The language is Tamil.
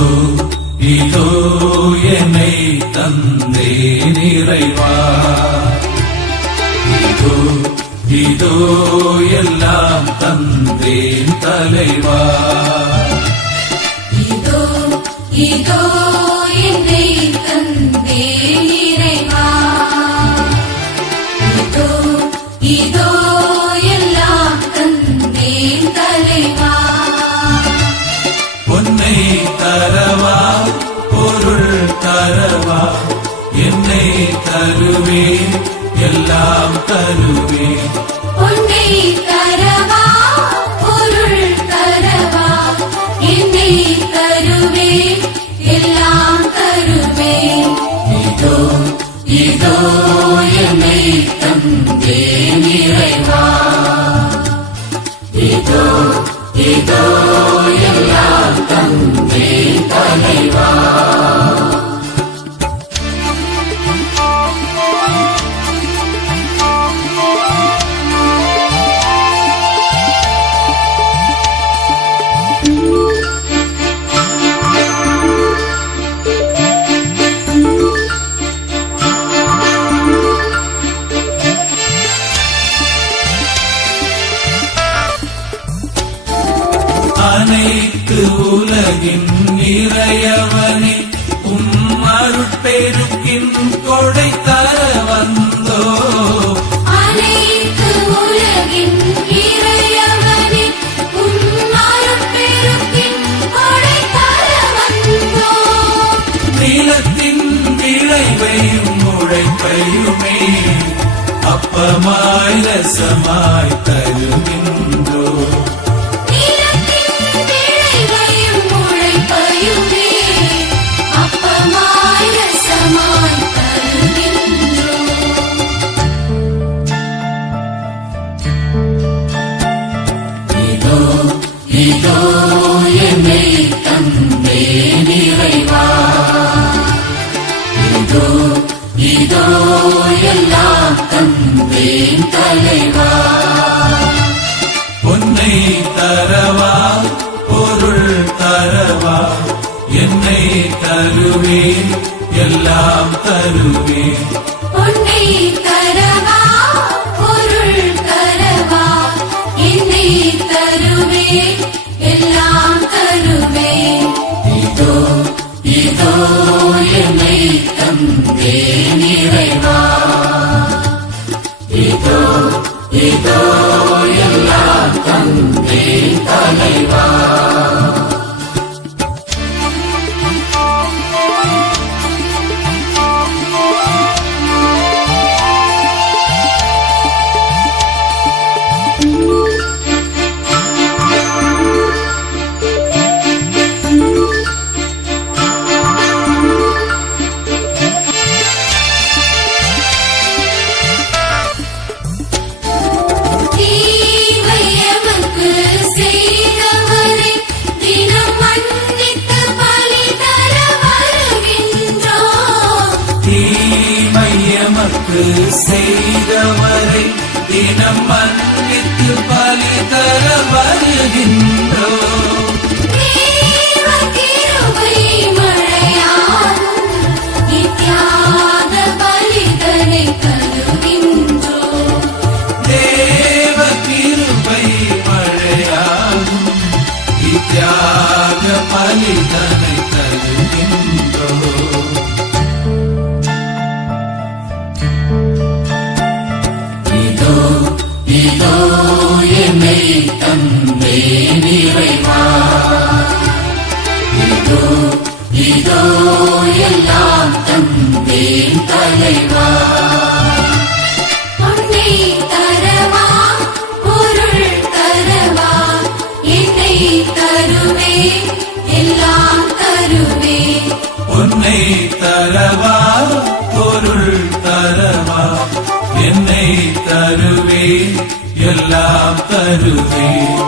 இதோ இதோ என்னை தந்தே நிறைவா, இதோ இதோ எல்லாம் தந்தேன் தலைவா, இதோ இதோ என்னை தந்தே நிறைவா, இதோ இதோ எல்லாம் தந்தேன் தலைவா. பொன்னை தரவா பொருள் தரவா, என்னை தருவேன் எல்லாம் தருவேன், பொன்னை தரவா பொருள் தரவா, என்னை தருவேன் எல்லாம் தருவேன். இதோ இதோ என்னை தந்தே நிறைவா, இதோ இதோ எல்லாம் தந்தே தலைவா. அனைத்து உலகின் இறையவனே, அருட்பெருக்கின் கொடை தர வந்தோ, அனைத்து உலகின் இறையவனே, அருட்பெருக்கின் கொடை தர வந்தோ. நிலத்தின் விளைவையும் உழைப்பையுமே அப்பமாய் ரசமாய் தருகின்றோ, இதோ என்னை தந்தே நிறைவா, இதோ இதோ எல்லாம் தந்தேன் தலைவா. பொன்னை தரவா பொருள் தரவா, என்னை தருவேன் எல்லாம் தருவேன், பொன்னை தரவா பொருள் தரவா, என்னை தருவேன் எல்லாம் தருவேன். இதோ இதோ என்னை தந்தே நிறைவா, இதோ இதோ எல்லாம் தந்தேன் தலைவா. எமக்கு செய்தவரை தினம் மன்னித்து பலி தர வருகின்றோம், மழையாகும் நித்யாக பலிதனை தருகின்றோம், தேவ கிருபை மழையாகும் நித்யாக பலிதனை தருகின்றோம். இதோ என்னை தந்தே நிறைவா, இதோ இதோ எல்லாம் தந்தேன் தலைவா. பொன்னை தரவா பொருள் தரவா, என்னை தருவேன் எல்லாம் தருவேன், பொன்னை தரவா பொருள் தரவா, என்னை தருவேன் எல்லாம் தருவேன்,